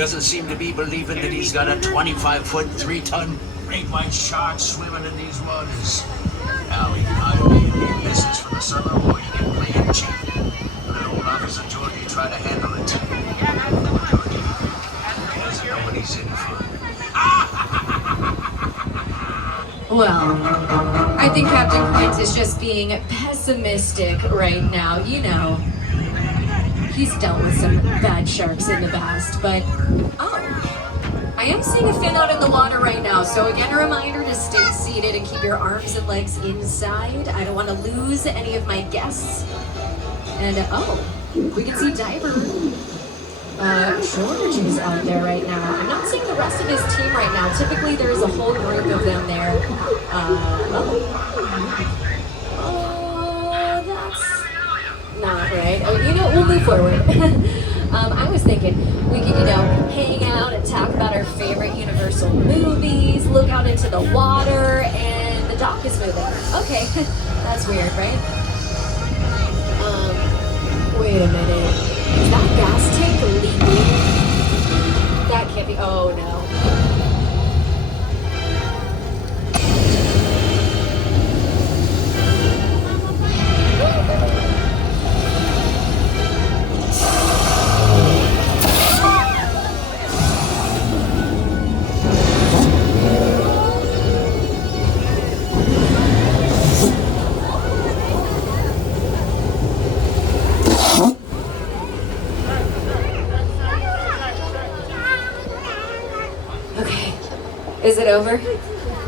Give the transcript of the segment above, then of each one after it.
doesn't seem to be believing that he's got a 25-foot, 3-ton great white shark swimming in these waters. Now he can either be in business for the summer or he can play it cheap. Let old Officer Georgie try to handle it. Because nobody's in for it. Well, I think Captain Quint is just being pessimistic right now. You know, he's dealt with some bad sharks in the past, but oh, I am seeing a fin out in the water right now. So again, a reminder to stay seated and keep your arms and legs inside. I don't want to lose any of my guests. And oh, we can see Diver George is out there right now. I'm not seeing the rest of his team right now. Typically there's a whole group of them there. That's not right. Oh, you know, we'll move forward. I was thinking we could, you know, hang out and talk about our favorite Universal movies, look out into the water, and the dock is moving. Okay, that's weird, right? Wait a minute. Is that gas tank leaking? That can't be. Oh no. Is it over?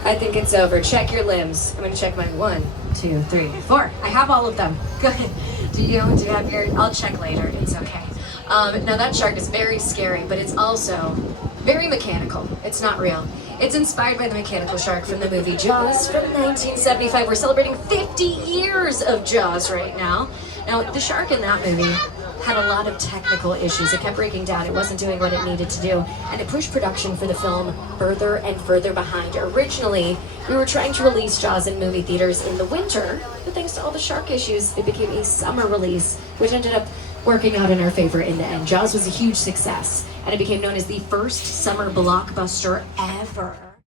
I think it's over. Check your limbs. I'm gonna check mine. 1, 2, 3, 4. I have all of them. Good. Do you have your? I'll check later. It's okay. Now that shark is very scary, but it's also very mechanical. It's not real. It's inspired by the mechanical shark from the movie Jaws from 1975. We're celebrating 50 years of Jaws right now. Now, the shark in that movie had a lot of technical issues. It kept breaking down. It wasn't doing what it needed to do. And it pushed production for the film further and further behind. Originally, we were trying to release Jaws in movie theaters in the winter, but thanks to all the shark issues, it became a summer release, which ended up working out in our favor in the end. Jaws was a huge success, and it became known as the first summer blockbuster ever.